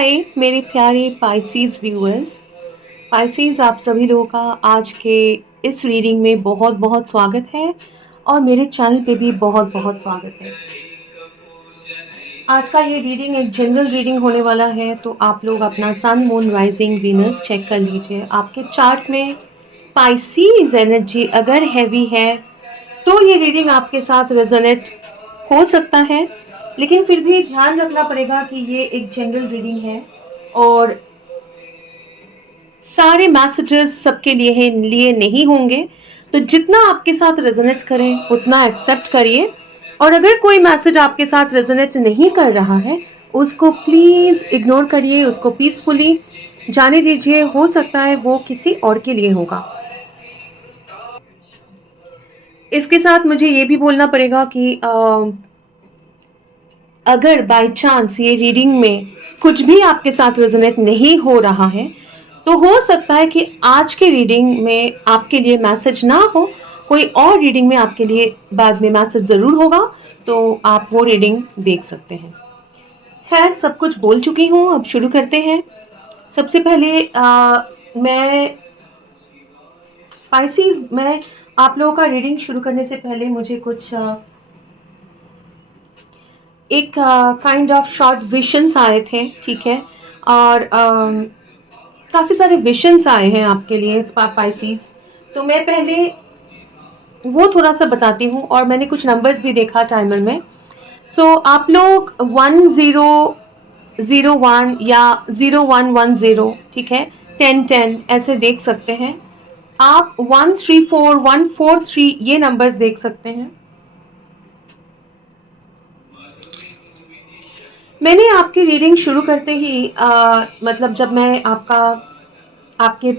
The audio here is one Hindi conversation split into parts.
हाय मेरे प्यारे पाइसीज व्यूअर्स। पाइसीज, आप सभी लोगों का आज के इस रीडिंग में बहुत बहुत स्वागत है और मेरे चैनल पे भी बहुत बहुत स्वागत है। आज का ये रीडिंग एक जनरल रीडिंग होने वाला है, तो आप लोग अपना sun moon rising Venus check कर लीजिए। आपके चार्ट में पाइसीज एनर्जी अगर हैवी है तो ये रीडिंग आपके साथ रेजोनेट हो सकता है, लेकिन फिर भी ध्यान रखना पड़ेगा कि ये एक जनरल रीडिंग है और सारे मैसेजेस सबके लिए नहीं होंगे। तो जितना आपके साथ रेजोनेट करें उतना एक्सेप्ट करिए, और अगर कोई मैसेज आपके साथ रेजोनेट नहीं कर रहा है उसको प्लीज़ इग्नोर करिए, उसको पीसफुली जाने दीजिए। हो सकता है वो किसी और के लिए होगा। इसके साथ मुझे ये भी बोलना पड़ेगा कि अगर बाय चांस ये रीडिंग में कुछ भी आपके साथ रेजोनेट नहीं हो रहा है तो हो सकता है कि आज के रीडिंग में आपके लिए मैसेज ना हो, कोई और रीडिंग में आपके लिए बाद में मैसेज ज़रूर होगा, तो आप वो रीडिंग देख सकते हैं। खैर, सब कुछ बोल चुकी हूँ, अब शुरू करते हैं। सबसे पहले मैं पाइसीज, मैं आप लोगों का रीडिंग शुरू करने से पहले मुझे कुछ एक काइंड ऑफ शॉर्ट विशंस आए थे, ठीक है, और काफ़ी सारे विशंस आए हैं आपके लिए पाइसीज। तो मैं पहले वो थोड़ा सा बताती हूँ, और मैंने कुछ नंबर्स भी देखा टाइमर में। सो आप लोग 1001 या 0110, ठीक है, 1010 ऐसे देख सकते हैं। आप 134 143 ये नंबर्स देख सकते हैं। मैंने आपकी रीडिंग शुरू करते ही मतलब जब मैं आपके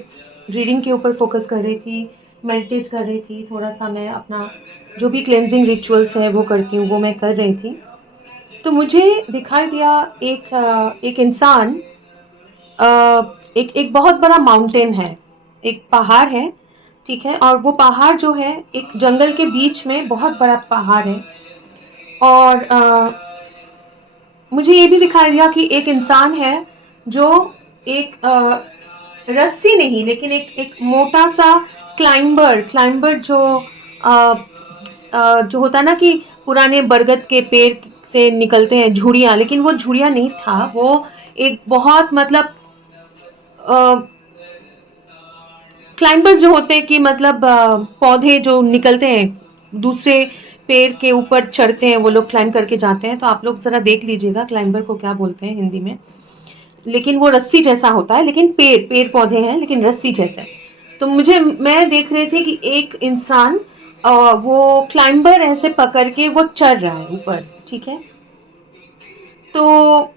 रीडिंग के ऊपर फोकस कर रही थी, मेडिटेट कर रही थी, थोड़ा सा मैं अपना जो भी क्लेंजिंग रिचुअल्स है वो करती हूँ, वो मैं कर रही थी, तो मुझे दिखाई दिया एक इंसान, एक एक बहुत बड़ा माउंटेन है, एक पहाड़ है, ठीक है, और वो पहाड़ जो है एक जंगल के बीच में बहुत बड़ा पहाड़ है। और मुझे ये भी दिखाई दिया कि एक इंसान है जो एक रस्सी नहीं, लेकिन एक एक मोटा सा क्लाइंबर जो अ, जो होता है ना कि पुराने बरगद के पेड़ से निकलते हैं झुड़ियाँ, लेकिन वो झुड़ियाँ नहीं था, वो एक बहुत मतलब क्लाइंबर्स जो होते हैं कि मतलब पौधे जो निकलते हैं दूसरे पेड़ के ऊपर चढ़ते हैं, वो लोग क्लाइंब करके जाते हैं। तो आप लोग ज़रा देख लीजिएगा क्लाइंबर को क्या बोलते हैं हिंदी में, लेकिन वो रस्सी जैसा होता है, लेकिन पेड़ पेड़ पौधे हैं लेकिन रस्सी जैसे। तो मैं देख रही थी कि एक इंसान वो क्लाइंबर ऐसे पकड़ के वो चढ़ रहा है ऊपर, ठीक है। तो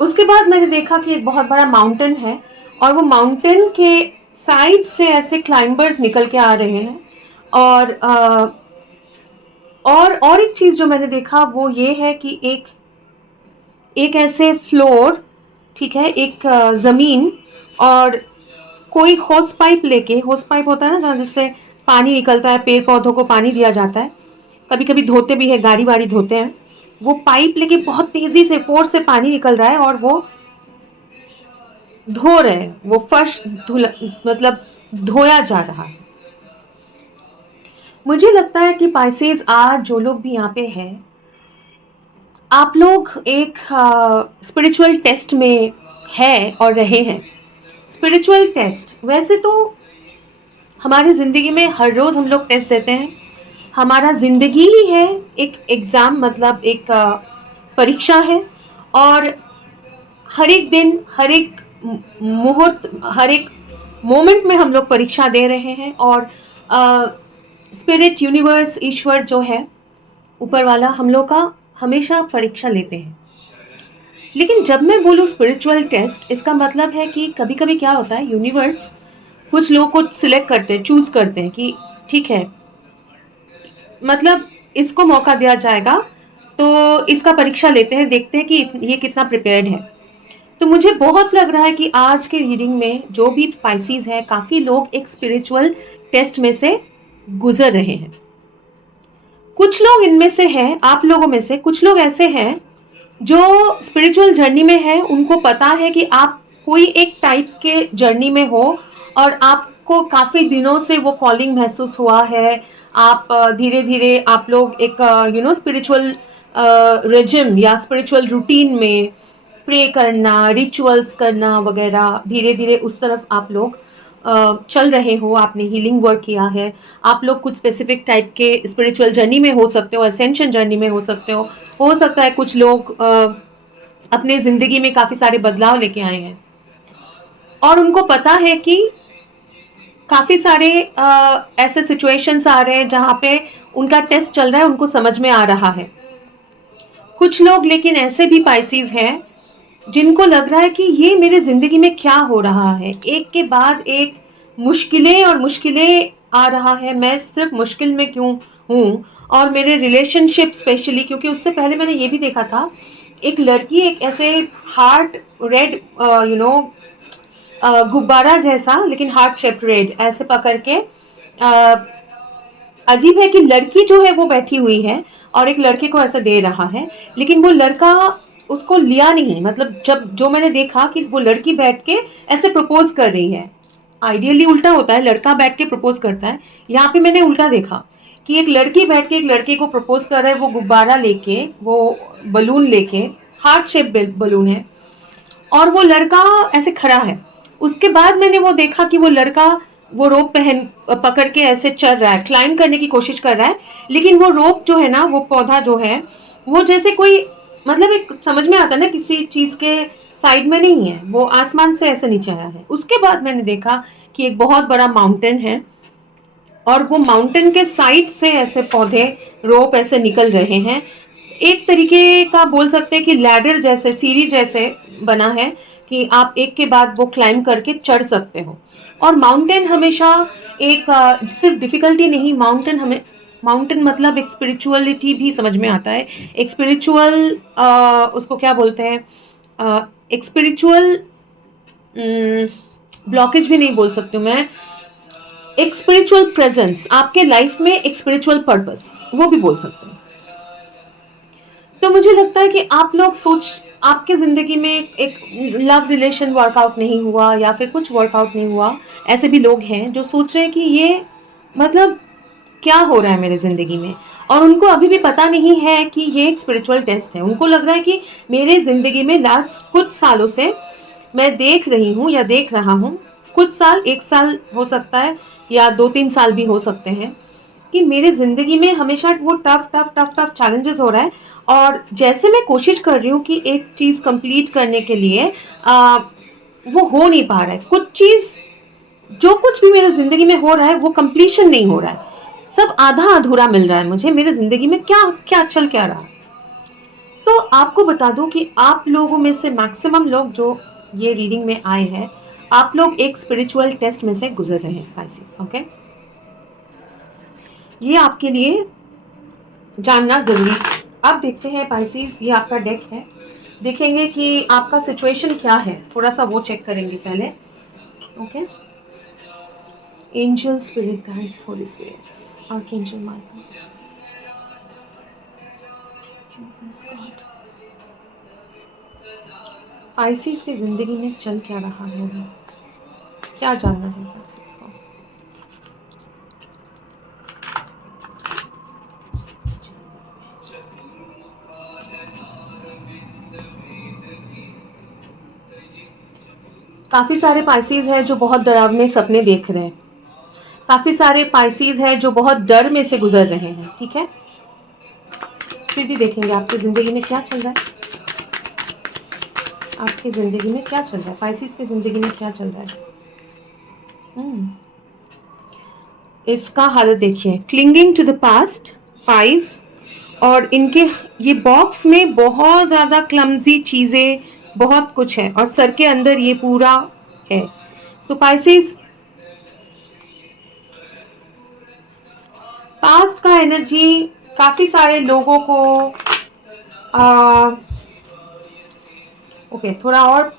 उसके बाद मैंने देखा कि एक बहुत बड़ा माउंटेन है, और वो माउंटेन के साइड से ऐसे क्लाइंबर्स निकल के आ रहे हैं। और और एक चीज़ जो मैंने देखा वो ये है कि एक एक ऐसे फ्लोर, ठीक है, एक ज़मीन, और कोई होस पाइप लेके, होस पाइप होता है ना जहाँ जिससे पानी निकलता है, पेड़ पौधों को पानी दिया जाता है, कभी कभी धोते भी है, गाड़ी वाड़ी धोते हैं, वो पाइप लेके बहुत तेज़ी से फोर्स से पानी निकल रहा है और वो धो रहे हैं, वो फर्श मतलब धोया जा रहा है। मुझे लगता है कि पाइसेस, आज जो लोग भी यहाँ पे हैं, आप लोग एक स्पिरिचुअल टेस्ट में है और रहे हैं। स्पिरिचुअल टेस्ट, वैसे तो हमारी ज़िंदगी में हर रोज़ हम लोग टेस्ट देते हैं, हमारा ज़िंदगी ही है एक एग्ज़ाम, मतलब एक परीक्षा है। और हर एक दिन, हर एक मुहूर्त, हर एक मोमेंट में हम लोग परीक्षा दे रहे हैं। और स्पिरिट, यूनिवर्स, ईश्वर जो है, ऊपर वाला, हम लोग का हमेशा परीक्षा लेते हैं। लेकिन जब मैं बोलूँ स्पिरिचुअल टेस्ट, इसका मतलब है कि कभी कभी क्या होता है, यूनिवर्स कुछ लोगों को सिलेक्ट करते हैं, चूज करते हैं कि ठीक है, मतलब इसको मौका दिया जाएगा, तो इसका परीक्षा लेते हैं, देखते हैं कि ये कितना प्रिपेयर्ड है। तो मुझे बहुत लग रहा है कि आज के रीडिंग में जो भी स्पाइसीज है, काफ़ी लोग एक स्पिरिचुअल टेस्ट में से गुजर रहे हैं। कुछ लोग इनमें से हैं, आप लोगों में से कुछ लोग ऐसे हैं जो स्पिरिचुअल जर्नी में है उनको पता है कि आप कोई एक टाइप के जर्नी में हो और आपको काफ़ी दिनों से वो कॉलिंग महसूस हुआ है। आप धीरे धीरे आप लोग एक स्पिरिचुअल रिजिम या स्पिरिचुअल रूटीन में प्रे करना, रिचुअल्स करना वगैरह, धीरे धीरे उस तरफ आप लोग चल रहे हो। आपने हीलिंग वर्क किया है। आप लोग कुछ स्पेसिफिक टाइप के स्पिरिचुअल जर्नी में हो सकते हो, असेंशन जर्नी में हो सकते हो सकता है कुछ लोग अपने ज़िंदगी में काफ़ी सारे बदलाव लेके आए हैं और उनको पता है कि काफ़ी सारे ऐसे सिचुएशंस आ रहे हैं जहाँ पे उनका टेस्ट चल रहा है, उनको समझ में आ रहा है। कुछ लोग लेकिन ऐसे भी पाइसेस हैं जिनको लग रहा है कि ये मेरे ज़िंदगी में क्या हो रहा है, एक के बाद एक मुश्किलें और मुश्किलें आ रहा है, मैं सिर्फ मुश्किल में क्यों हूँ। और मेरे रिलेशनशिप स्पेशली, क्योंकि उससे पहले मैंने ये भी देखा था, एक लड़की एक ऐसे हार्ट रेड गुब्बारा जैसा लेकिन हार्ट शेप्ड रेड ऐसे पकड़ के अजीब है कि लड़की जो है वो बैठी हुई है और एक लड़के को ऐसा दे रहा है, लेकिन वो लड़का उसको लिया नहीं। मतलब जब जो मैंने देखा कि वो लड़की बैठ के ऐसे प्रपोज कर रही है। आइडियली उल्टा होता है, लड़का बैठ के प्रपोज करता है। यहाँ पे मैंने उल्टा देखा कि एक लड़की बैठ के एक लड़के को प्रपोज कर रहा है, वो गुब्बारा लेके, वो बलून लेके, हार्ट शेप बलून है, और वो लड़का ऐसे खड़ा है। उसके बाद मैंने वो देखा कि वो लड़का वो रोप पकड़ के ऐसे चल रहा है, क्लाइंब करने की कोशिश कर रहा है, लेकिन वो रोप जो है ना, वो पौधा जो है, वो जैसे कोई, मतलब एक समझ में आता है ना, किसी चीज के साइड में नहीं है, वो आसमान से ऐसे नीचे आया है। उसके बाद मैंने देखा कि एक बहुत बड़ा माउंटेन है और वो माउंटेन के साइड से ऐसे पौधे, रोप ऐसे निकल रहे हैं। एक तरीके का बोल सकते हैं कि लैडर जैसे, सीढ़ी जैसे बना है कि आप एक के बाद वो क्लाइंब करके चढ़ सकते हो। और माउंटेन हमेशा एक सिर्फ डिफिकल्टी नहीं, माउंटेन हमें, माउंटेन मतलब एक स्पिरिचुअलिटी भी समझ में आता है। एक स्पिरिचुअल उसको क्या बोलते हैं, एक स्पिरिचुअल ब्लॉकेज भी नहीं बोल सकती हूँ मैं, एक स्पिरिचुअल प्रेजेंस आपके लाइफ में, एक स्पिरिचुअल पर्पस वो भी बोल सकते हैं। तो मुझे लगता है कि आप लोग आपके ज़िंदगी में एक लव रिलेशन वर्कआउट नहीं हुआ या फिर कुछ वर्कआउट नहीं हुआ, ऐसे भी लोग हैं जो सोच रहे हैं कि ये, मतलब क्या हो रहा है मेरे ज़िंदगी में, और उनको अभी भी पता नहीं है कि ये एक स्पिरिचुअल टेस्ट है। उनको लग रहा है कि मेरे ज़िंदगी में लास्ट कुछ सालों से मैं देख रही हूँ या देख रहा हूँ, कुछ साल, 1 साल हो सकता है या 2-3 साल भी हो सकते हैं, कि मेरे ज़िंदगी में हमेशा वो tough tough tough tough challenges हो रहा है। और जैसे मैं कोशिश कर रही हूँ कि एक चीज़ कंप्लीट करने के लिए वो हो नहीं पा रहा है। कुछ चीज़, जो कुछ भी मेरे ज़िंदगी में हो रहा है वो कंप्लीशन नहीं हो रहा है, सब आधा अधूरा मिल रहा है मुझे। मेरे ज़िंदगी में क्या क्या चल क्या रहा है। तो आपको बता दूं कि आप लोगों में से मैक्सिमम लोग जो ये रीडिंग में आए हैं, आप लोग एक स्पिरिचुअल टेस्ट में से गुजर रहे हैं पाइसेस। ओके, ये आपके लिए जानना ज़रूरी। अब देखते हैं पाइसेस, ये आपका डेक है, देखेंगे कि आपका सिचुएशन क्या है, थोड़ा सा वो चेक करेंगे पहले। Okay, angel, spirit guides, holy spirits, archangel Michael, Pisces की ज़िंदगी में चल क्या रहा है, क्या जानना है पाइसेस को। काफ़ी सारे पाइसेस हैं जो बहुत डरावने सपने देख रहे हैं। काफ़ी सारे पाइसेस हैं जो बहुत डर में से गुजर रहे हैं। ठीक है, फिर भी देखेंगे आपकी ज़िंदगी में क्या चल रहा है। आपकी ज़िंदगी में क्या चल रहा है, पाइसेस की ज़िंदगी में क्या चल रहा है। इसका हालत देखिए, क्लिंगिंग टू द पास्ट 5, और इनके ये बॉक्स में बहुत ज़्यादा क्लमजी चीज़ें, बहुत कुछ है, और सर के अंदर ये पूरा है। तो पाइसेस, पास्ट का एनर्जी काफ़ी सारे लोगों को ओके, थोड़ा और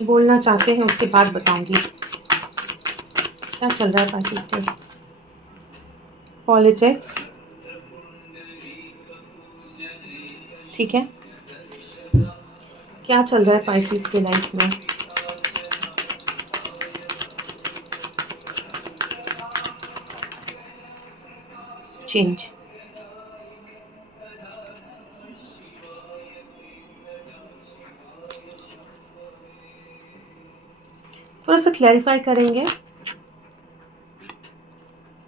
बोलना चाहते हैं, उसके बाद बताऊंगी क्या चल रहा है पाइसेस पे। पॉलिटिक्स, ठीक है, क्या चल रहा है पाइसेस के लाइफ में? चेंज। थोड़ा सा क्लैरिफाई करेंगे।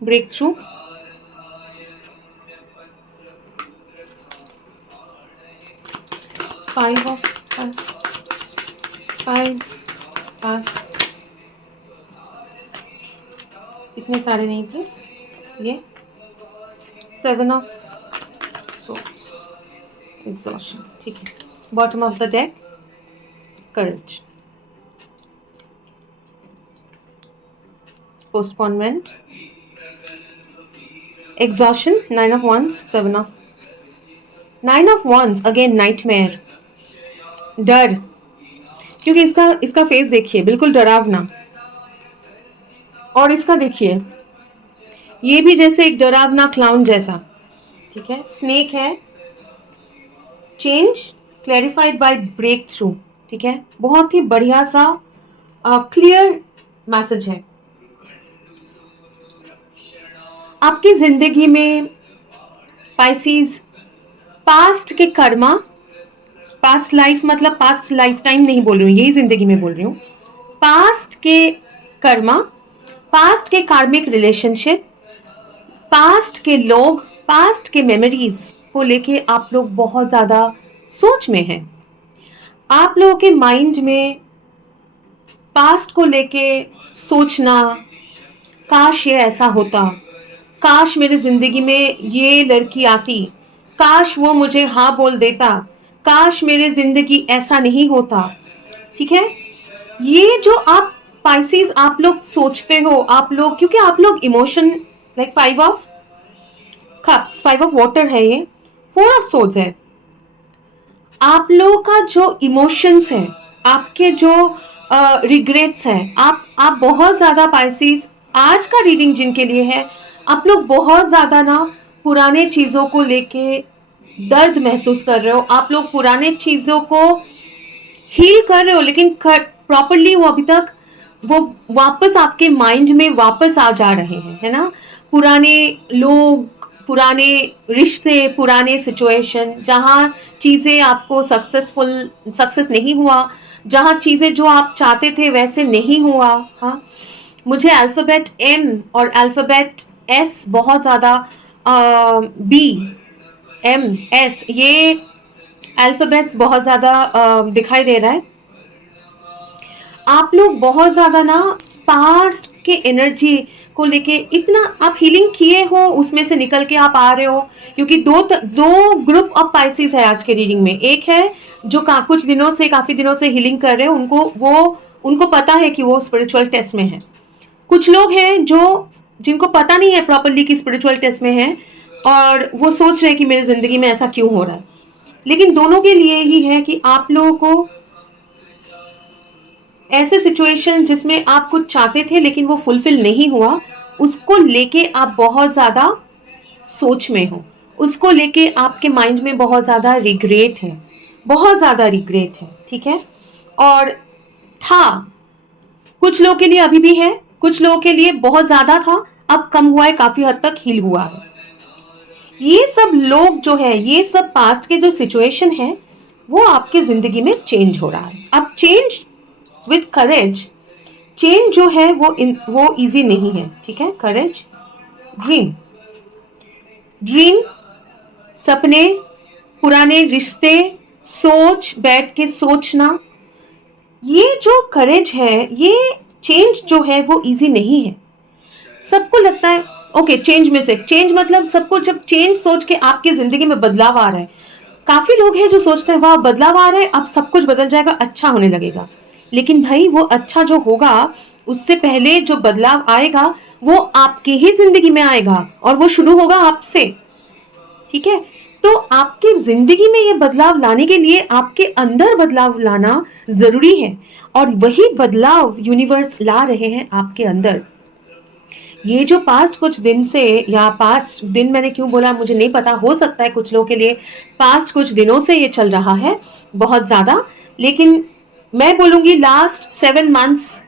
Break through. Five of five past, इतने सारे नहीं प्लीज। ये 7 ऑफ सोर्ड्स, एग्जॉशन, ठीक है। Bottom of the deck, courage, postponement, exhaustion, 9 of wands, 7 of 9 of wands, again nightmare, डर, क्योंकि इसका फेस देखिए, बिल्कुल डरावना। और इसका देखिए, ये भी जैसे एक डरावना क्लाउन जैसा, ठीक है। स्नेक है, change clarified by break through, ठीक है। बहुत ही बढ़िया सा क्लियर मैसेज है। आपकी जिंदगी में पाइसीज पास्ट के कर्मा, पास्ट लाइफ मतलब पास्ट लाइफ टाइम नहीं बोल रही हूँ, यही जिंदगी में बोल रही हूँ। पास्ट के कर्मा, पास्ट के कार्मिक रिलेशनशिप, पास्ट के लोग, पास्ट के मेमोरीज को लेके आप लोग बहुत ज़्यादा सोच में हैं। आप लोगों के माइंड में पास्ट को लेके सोचना, काश ये ऐसा होता, काश मेरी जिंदगी में ये लड़की आती, काश वो मुझे हाँ बोल देता, काश मेरी जिंदगी ऐसा नहीं होता, ठीक है। ये जो आप पाइसेस आप लोग सोचते हो, आप लोग, क्योंकि आप लोग emotion, like 5 of cups, 5 of water है, ये 4 ऑफ सोर्ड्स है। आप लोगों का जो इमोशंस है, आपके जो रिग्रेट्स हैं, आप बहुत ज़्यादा पाइसेस, आज का रीडिंग जिनके लिए है, आप लोग बहुत ज़्यादा ना पुराने चीज़ों को लेके दर्द महसूस कर रहे हो। आप लोग पुराने चीज़ों को हील कर रहे हो, लेकिन प्रॉपरली वो अभी तक वो वापस आपके माइंड में वापस आ जा रहे हैं, है ना। पुराने लोग, पुराने रिश्ते, पुराने सिचुएशन, जहाँ चीज़ें आपको सक्सेस नहीं हुआ, जहाँ चीज़ें जो आप चाहते थे वैसे नहीं हुआ। हाँ, मुझे अल्फ़ाबेट M और अल्फ़ाबेट S बहुत ज़्यादा, B, M, S, ये अल्फ़ाबेट्स बहुत ज़्यादा दिखाई दे रहा है। आप लोग बहुत ज़्यादा ना पास्ट के एनर्जी को लेके इतना आप हीलिंग किए हो, उसमें से निकल के आप आ रहे हो, क्योंकि दो ग्रुप ऑफ पाइसेस है आज के रीडिंग में। एक है जो काफ़ी दिनों से हीलिंग कर रहे हैं, उनको पता है कि वो स्पिरिचुअल टेस्ट में है। कुछ लोग हैं जिनको पता नहीं है प्रॉपरली कि स्पिरिचुअल टेस्ट में है, और वो सोच रहे हैं कि मेरी ज़िंदगी में ऐसा क्यों हो रहा है। लेकिन दोनों के लिए ही है कि आप लोगों को ऐसे सिचुएशन जिसमें आप कुछ चाहते थे लेकिन वो फुलफिल नहीं हुआ, उसको लेके आप बहुत ज़्यादा सोच में हो, उसको लेके आपके माइंड में बहुत ज़्यादा रिग्रेट है, बहुत ज़्यादा रिग्रेट है, ठीक है। और था, कुछ लोगों के लिए अभी भी है, कुछ लोगों के लिए बहुत ज़्यादा था, अब कम हुआ है, काफ़ी हद तक हील हुआ है। ये सब लोग जो है, ये सब पास्ट के जो सिचुएशन है, वो आपके ज़िंदगी में चेंज हो रहा है। अब चेंज विथ करेज, चेंज जो है वो इजी नहीं है, ठीक है। करेज, ड्रीम, सपने, पुराने रिश्ते, सोच, बैठ के सोचना, ये जो करेज है, ये चेंज जो है वो इजी नहीं है। सबको लगता है ओके, चेंज मतलब सबको, जब चेंज सोच के आपकी जिंदगी में बदलाव आ रहा है, काफी लोग हैं जो सोचते हैं वाह बदलाव आ रहा है, अब सब कुछ बदल जाएगा, अच्छा होने लगेगा। लेकिन भाई वो अच्छा जो होगा, उससे पहले जो बदलाव आएगा वो आपकी ही जिंदगी में आएगा, और वो शुरू होगा आपसे, ठीक है। तो आपकी जिंदगी में ये बदलाव लाने के लिए आपके अंदर बदलाव लाना जरूरी है, और वही बदलाव यूनिवर्स ला रहे हैं आपके अंदर। ये जो पास्ट कुछ दिन से, या पास्ट दिन मैंने क्यों बोला मुझे नहीं पता, हो सकता है कुछ लोगों के लिए पास्ट कुछ दिनों से ये चल रहा है बहुत ज़्यादा, लेकिन मैं बोलूँगी लास्ट 7 मंथ्स,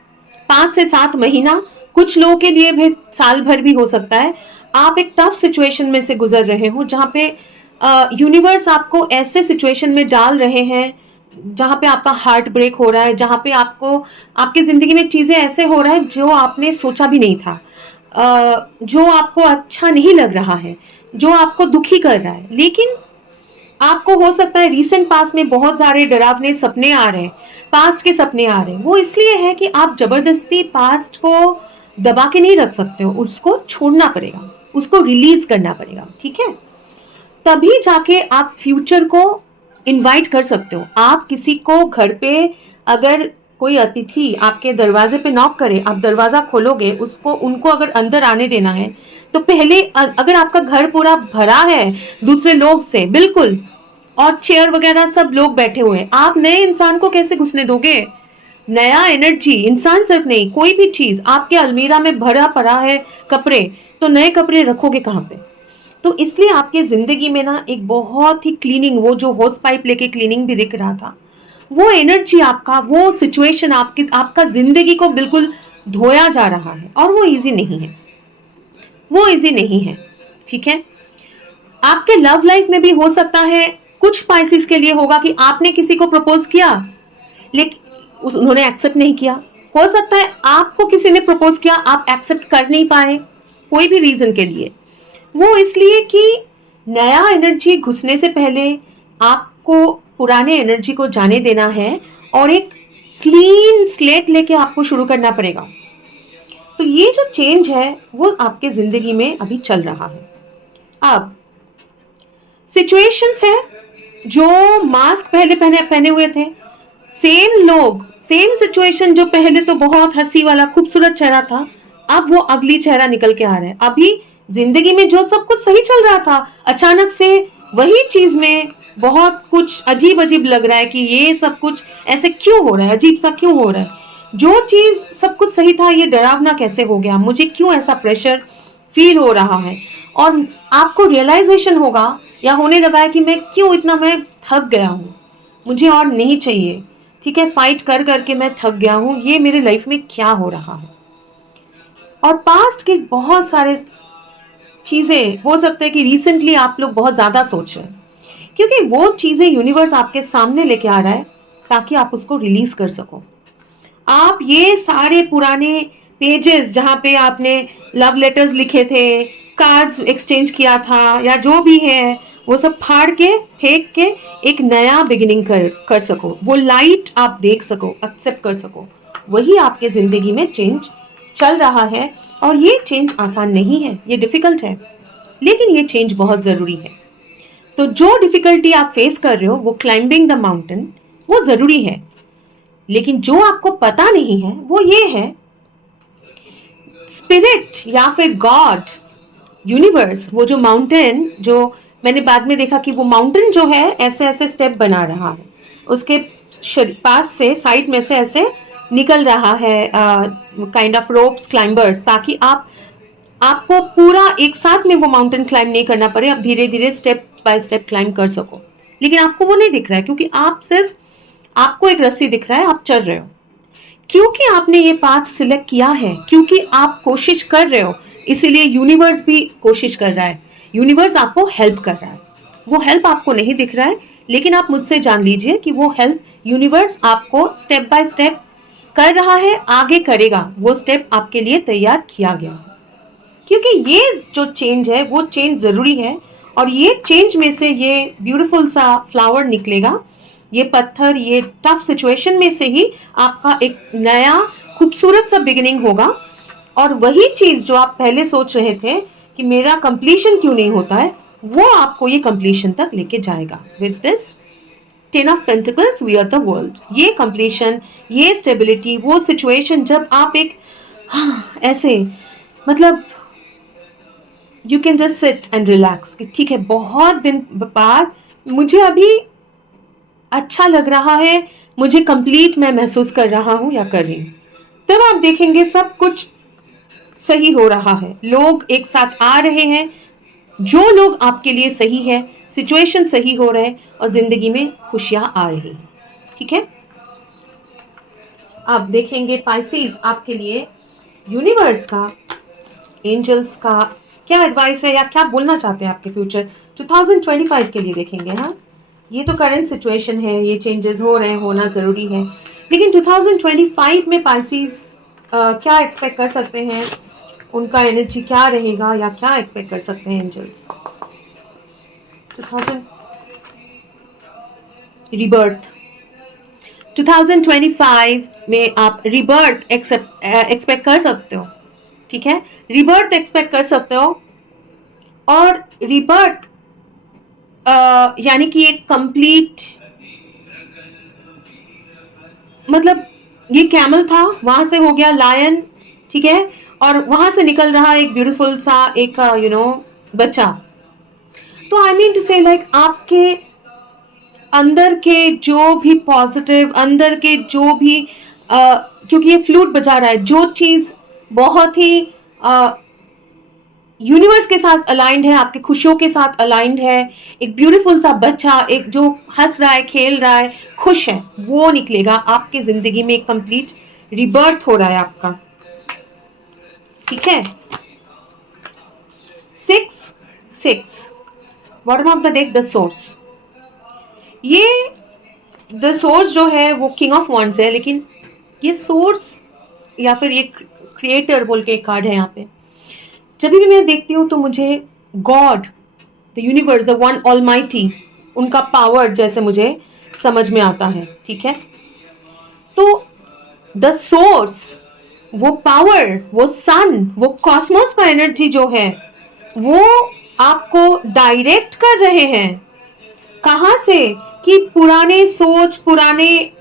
5 से 7 महीना, कुछ लोगों के लिए भी साल भर भी हो सकता है, आप एक टफ सिचुएशन में से गुजर रहे हो, जहाँ पे यूनिवर्स आपको ऐसे सिचुएशन में डाल रहे हैं जहाँ पे आपका हार्ट ब्रेक हो रहा है, जहाँ पे आपको आपकी ज़िंदगी में चीज़ें ऐसे हो रहा है जो आपने सोचा भी नहीं था, जो आपको अच्छा नहीं लग रहा है, जो आपको दुखी कर रहा है। लेकिन आपको हो सकता है रीसेंट पास्ट में बहुत सारे डरावने सपने आ रहे हैं, पास्ट के सपने आ रहे हैं। वो इसलिए है कि आप जबरदस्ती पास्ट को दबा के नहीं रख सकते हो, उसको छोड़ना पड़ेगा, उसको रिलीज करना पड़ेगा, ठीक है? तभी जाके आप फ्यूचर को इनवाइट कर सकते हो। आप किसी को घर पे, अगर कोई अतिथि आपके दरवाजे पे नॉक करे, आप दरवाजा खोलोगे, उसको उनको अगर अंदर आने देना है तो पहले अगर आपका घर पूरा भरा है दूसरे लोग से, बिल्कुल, और चेयर वगैरह सब लोग बैठे हुए हैं, आप नए इंसान को कैसे घुसने दोगे? नया एनर्जी, इंसान सिर्फ नहीं, कोई भी चीज, आपके अलमीरा में भरा पड़ा है कपड़े, तो नए कपड़े रखोगे कहाँ पे? तो इसलिए आपके जिंदगी में ना एक बहुत ही क्लीनिंग, वो जो होस पाइप लेके क्लीनिंग भी दिख रहा था, वो एनर्जी आपका, वो सिचुएशन आपकी, आपका जिंदगी को बिल्कुल धोया जा रहा है, और वो इजी नहीं है, वो इजी नहीं है, ठीक है? आपके लव लाइफ में भी हो सकता है, कुछ स्पाइसेस के लिए होगा कि आपने किसी को प्रपोज किया, लेकिन उन्होंने एक्सेप्ट नहीं किया। हो सकता है आपको किसी ने प्रपोज किया, आप एक्सेप्ट कर नहीं पाए, कोई भी रीजन के लिए। वो इसलिए कि नया एनर्जी घुसने से पहले आपको पुराने एनर्जी को जाने देना है, और एक क्लीन स्लेट लेके आपको शुरू करना पड़ेगा। तो ये जो चेंज है वो आपके जिंदगी में अभी चल रहा है। अब सिचुएशंस है, जो मास्क पहले पहने पहने हुए थे, सेम लोग, सेम सिचुएशन, जो पहले तो बहुत हंसी वाला खूबसूरत चेहरा था, अब वो अगली चेहरा निकल के आ रहा है। अभी जिंदगी में जो सब कुछ सही चल रहा था, अचानक से वही चीज में बहुत कुछ अजीब अजीब लग रहा है कि ये सब कुछ ऐसे क्यों हो रहा है, अजीब सा क्यों हो रहा है? जो चीज सब कुछ सही था, ये डरावना कैसे हो गया? मुझे क्यों ऐसा प्रेशर फील हो रहा है? और आपको रियलाइजेशन होगा या होने लगा है कि मैं थक गया हूँ, मुझे और नहीं चाहिए, ठीक है? फाइट कर करके मैं थक गया हूँ, ये मेरे लाइफ में क्या हो रहा है? और पास्ट के बहुत सारे चीज़ें हो सकता है कि रिसेंटली आप लोग बहुत ज़्यादा सोच रहे हैं, क्योंकि वो चीज़ें यूनिवर्स आपके सामने लेके आ रहा है ताकि आप उसको रिलीज कर सको। आप ये सारे पुराने पेजेस जहाँ पे आपने लव लेटर्स लिखे थे, कार्ड्स एक्सचेंज किया था, या जो भी है, वो सब फाड़ के फेंक के एक नया बिगिनिंग कर सको, वो लाइट आप देख सको, एक्सेप्ट कर सको, वही आपके ज़िंदगी में चेंज चल रहा है। और ये चेंज आसान नहीं है, ये डिफ़िकल्ट है, लेकिन ये चेंज बहुत ज़रूरी है। तो जो डिफ़िकल्टी आप फेस कर रहे हो, वो क्लाइंबिंग द माउंटेन, वो ज़रूरी है। लेकिन जो आपको पता नहीं है वो ये है, स्पिरिट या फिर गॉड, यूनिवर्स, वो जो माउंटेन, जो मैंने बाद में देखा कि वो माउंटेन जो है ऐसे ऐसे स्टेप बना रहा है, उसके पास से, साइड में से ऐसे निकल रहा है काइंड ऑफ रोप्स, क्लाइंबर्स, ताकि आपको पूरा एक साथ में वो माउंटेन क्लाइंब नहीं करना पड़े, आप धीरे धीरे स्टेप बाय स्टेप क्लाइंब कर सको। लेकिन आपको वो नहीं दिख रहा है, क्योंकि आपको एक रस्सी दिख रहा है, आप चल रहे हो, क्योंकि आपने ये पाथ सिलेक्ट किया है, क्योंकि आप कोशिश कर रहे हो, इसीलिए यूनिवर्स भी कोशिश कर रहा है, यूनिवर्स आपको हेल्प कर रहा है। वो हेल्प आपको नहीं दिख रहा है, लेकिन आप मुझसे जान लीजिए कि वो हेल्प यूनिवर्स आपको स्टेप बाय स्टेप कर रहा है, आगे करेगा, वो स्टेप आपके लिए तैयार किया गया है। क्योंकि ये जो चेंज है वो चेंज ज़रूरी है, और ये चेंज में से ये ब्यूटीफुल सा फ्लावर निकलेगा, ये पत्थर, ये टफ सिचुएशन में से ही आपका एक नया खूबसूरत सा बिगिनिंग होगा। और वही चीज़ जो आप पहले सोच रहे थे कि मेरा कंप्लीशन क्यों नहीं होता है, वो आपको ये कंप्लीशन तक लेके जाएगा। With this 10 of pentacles, we are the world, ये कंप्लीशन, ये स्टेबिलिटी, वो सिचुएशन जब आप एक ऐसे, मतलब you can just sit and relax, कि ठीक है, बहुत दिन बाद मुझे अभी अच्छा लग रहा है, मुझे कंप्लीट मैं महसूस कर रहा हूँ या कर रही हूँ, तब आप देखेंगे सब कुछ सही हो रहा है, लोग एक साथ आ रहे हैं, जो लोग आपके लिए सही है, सिचुएशन सही हो रहे हैं, और जिंदगी में खुशियाँ आ रही हैं, ठीक है? अब देखेंगे पाइसेस आपके लिए यूनिवर्स का, एंजल्स का क्या एडवाइस है या क्या बोलना चाहते हैं आपके फ्यूचर 2025 के लिए देखेंगे। हाँ, ये तो करंट सिचुएशन है, ये चेंजेस हो रहे हैं, होना ज़रूरी है, लेकिन 2025 में पाइसेस क्या एक्सपेक्ट कर सकते हैं, उनका एनर्जी क्या रहेगा या क्या एक्सपेक्ट कर सकते हैं एंजल्स 2000 रिबर्थ 2025 में आप रिबर्थ एक्सपेक्ट कर सकते हो। ठीक है, रिबर्थ एक्सपेक्ट कर सकते हो। और रिबर्थ यानी कि एक कंप्लीट, मतलब ये कैमल था, वहां से हो गया लायन, ठीक है, और वहां से निकल रहा एक ब्यूटीफुल सा एक बच्चा। तो आई मीन टू से लाइक आपके अंदर के जो भी पॉजिटिव, अंदर के जो भी क्योंकि ये फ्लूट बजा रहा है, जो चीज बहुत ही यूनिवर्स के साथ अलाइंड है, आपके खुशियों के साथ अलाइंड है, एक ब्यूटीफुल सा बच्चा, एक जो हंस रहा है, खेल रहा है, खुश है, वो निकलेगा आपकी जिंदगी में। एक कंप्लीट रिबर्थ हो रहा है आपका। ठीक है, 6 bottom of the deck the source. ये द सोर्स जो है वो किंग ऑफ वॉन्ड्स है, लेकिन ये सोर्स या फिर ये क्रिएटर बोल के एक कार्ड है यहाँ पे। जब भी मैं देखती हूँ तो मुझे God, the universe, the one almighty, उनका पावर जैसे मुझे समझ में आता है। ठीक है, तो द सोर्स, वो पावर, वो सन, वो कॉस्मोस का एनर्जी जो है वो आपको डायरेक्ट कर रहे हैं। कहाँ से? कि पुराने सोच, पुराने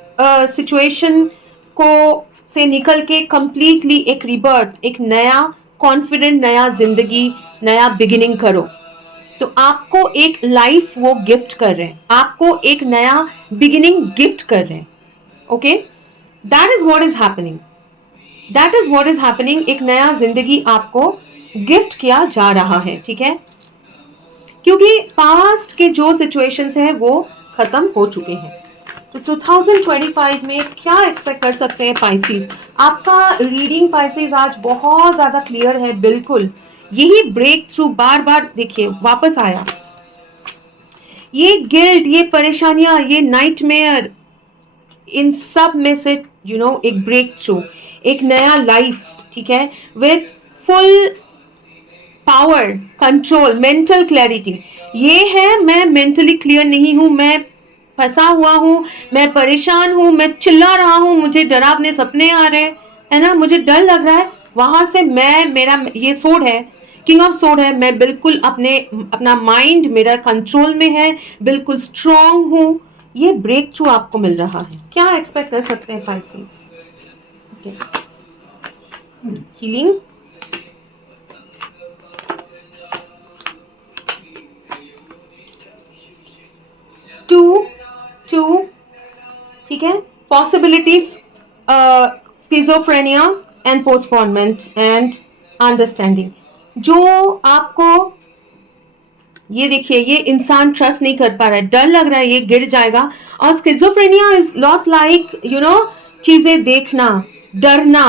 सिचुएशन को से निकल के कंप्लीटली एक रिबर्थ, एक नया कॉन्फिडेंट, नया जिंदगी, नया बिगिनिंग करो। तो आपको एक लाइफ वो गिफ्ट कर रहे हैं, आपको एक नया बिगिनिंग गिफ्ट कर रहे हैं। Okay, that is what is happening, that is what is happening. एक नया जिंदगी आपको गिफ्ट किया जा रहा है। ठीक है, क्योंकि पास्ट के जो सिचुएशंस हैं वो खत्म हो चुके हैं। तो 2025 में क्या एक्सपेक्ट कर सकते हैं पाइसेस? आपका रीडिंग पाइसेस आज बहुत ज्यादा क्लियर है। बिल्कुल यही ब्रेक थ्रू बार बार देखिए वापस आया। ये गिल्ट, ये परेशानियां, ये नाइटमेयर, इन सब में से एक ब्रेक थ्रू, एक नया लाइफ। ठीक है, with full power, control, mental clarity. ये है, मैं मेंटली क्लियर नहीं हूं, मैं फंसा हुआ हूं, मैं परेशान हूं, मैं चिल्ला रहा हूं, मुझे डरावने सपने आ रहे हैं, है ना, मुझे डर लग रहा है। वहां से मेरा ये सोड है, किंग ऑफ सोड है, मैं बिल्कुल अपना माइंड मेरा कंट्रोल में है, बिल्कुल स्ट्रांग हूं। ये ब्रेक थ्रू आपको मिल रहा है। क्या एक्सपेक्ट कर सकते हैं पाइसेस? हीलिंग, टू, ठीक है, possibilities, schizophrenia and postponement and understanding. जो आपको, ये देखिए, ये इंसान ट्रस्ट नहीं कर पा रहा है, डर लग रहा है ये गिर जाएगा। और स्किज़ोफ्रेनिया इज नॉट लाइक चीजें देखना, डरना,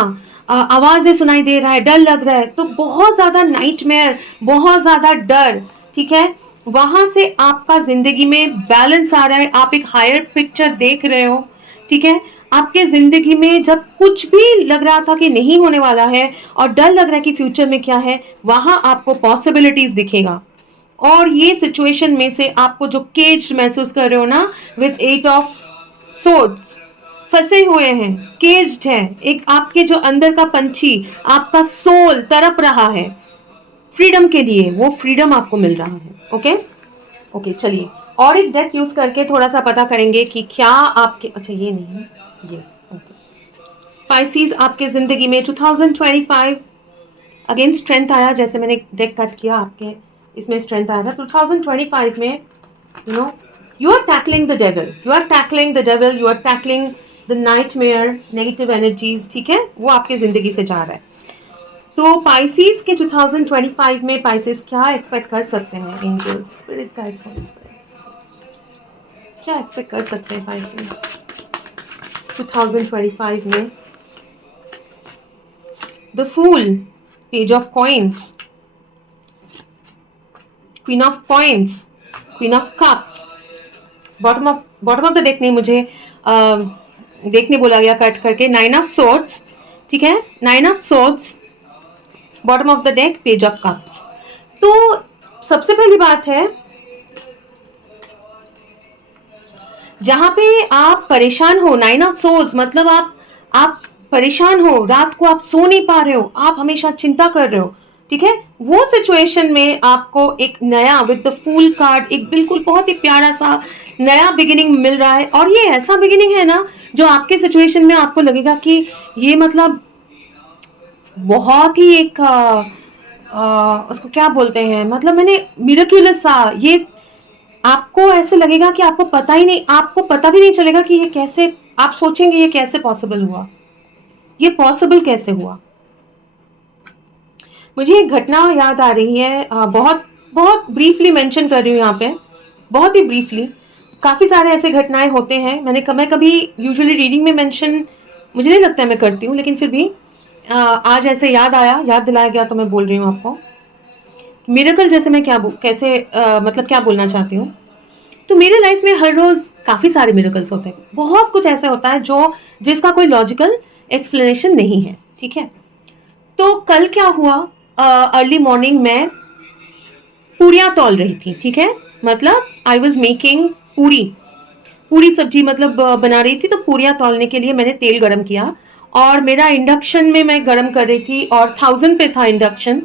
आवाजें सुनाई दे रहा है, डर लग रहा है, तो बहुत ज्यादा नाइटमेयर, बहुत ज्यादा डर। ठीक है, वहां से आपका जिंदगी में बैलेंस आ रहा है, आप एक हायर पिक्चर देख रहे हो। ठीक है, आपके जिंदगी में जब कुछ भी लग रहा था कि नहीं होने वाला है और डर लग रहा है कि फ्यूचर में क्या है, वहां आपको पॉसिबिलिटीज दिखेगा। और ये सिचुएशन में से आपको जो केज महसूस कर रहे हो ना, विथ 8 ऑफ सोर्ड्स, फंसे हुए हैं, केज्ड हैं, एक आपके जो अंदर का पंछी, आपका सोल तड़प रहा है फ्रीडम के लिए, वो फ्रीडम आपको मिल रहा है। ओके ओके, चलिए और एक डेक यूज करके थोड़ा सा पता करेंगे कि क्या आपके, अच्छा ये नहीं है, ये ओके। पाइसेस आपके जिंदगी में 2025 अगेन स्ट्रेंथ आया, जैसे मैंने डेक कट किया आपके इसमें स्ट्रेंथ आया था। 2025 में you are tackling the devil, you are tackling the devil, you are tackling the nightmare, negative energies. ठीक है, वो आपके जिंदगी से जा रहा है। तो पाइसेस के 2025 में पाइसेस क्या एक्सपेक्ट कर सकते हैं? Angels, spirit guides, holy spirits, क्या एक्सपेक्ट कर सकते हैं पाइसेस 2025 में? The fool, page of coins, queen of coins, queen of cups, bottom of the deck नहीं, मुझे देखने बोला गया कट करके, नाइन ऑफ सोर्ड्स, ठीक है, nine of swords, bottom of the deck, page of cups. तो सबसे पहली बात है, जहां पे आप परेशान हो, नाइन ऑफ सोर्ड्स मतलब आप परेशान हो, रात को आप सो नहीं पा रहे हो, आप हमेशा चिंता कर रहे हो, ठीक है, वो सिचुएशन में आपको एक नया विद द फूल कार्ड एक बिल्कुल बहुत ही प्यारा सा नया बिगिनिंग मिल रहा है। और ये ऐसा बिगिनिंग है ना जो आपके सिचुएशन में आपको लगेगा कि ये मतलब बहुत ही एक उसको क्या बोलते हैं, मतलब मैंने मिरेक्युलस सा, ये आपको ऐसे लगेगा कि आपको पता ही नहीं, आपको पता भी नहीं चलेगा कि ये कैसे, आप सोचेंगे ये कैसे पॉसिबल हुआ, ये पॉसिबल कैसे हुआ। मुझे एक घटना याद आ रही है, बहुत बहुत ब्रीफली मेंशन कर रही हूँ यहाँ पे, बहुत ही ब्रीफली। काफ़ी सारे ऐसे घटनाएं होते हैं, मैं कभी यूजुअली रीडिंग में मेंशन मुझे नहीं लगता है मैं करती हूँ, लेकिन फिर भी आज ऐसे याद आया, याद दिलाया गया तो मैं बोल रही हूँ आपको। मिरेकल जैसे मैं कैसे मतलब क्या बोलना चाहती हूँ, तो मेरे लाइफ में हर रोज़ काफ़ी सारे मिरेकल्स होते हैं, बहुत कुछ ऐसा होता है जो जिसका कोई लॉजिकल एक्सप्लेनेशन नहीं है, ठीक है। तो कल क्या हुआ, अर्ली मॉर्निंग में पूरियाँ तौल रही थी, ठीक है, मतलब आई वॉज मेकिंग पूरी सब्जी मतलब बना रही थी, तो पूरियाँ तौलने के लिए मैंने तेल गरम किया, और मेरा इंडक्शन में मैं गरम कर रही थी, और 1000 पे था इंडक्शन,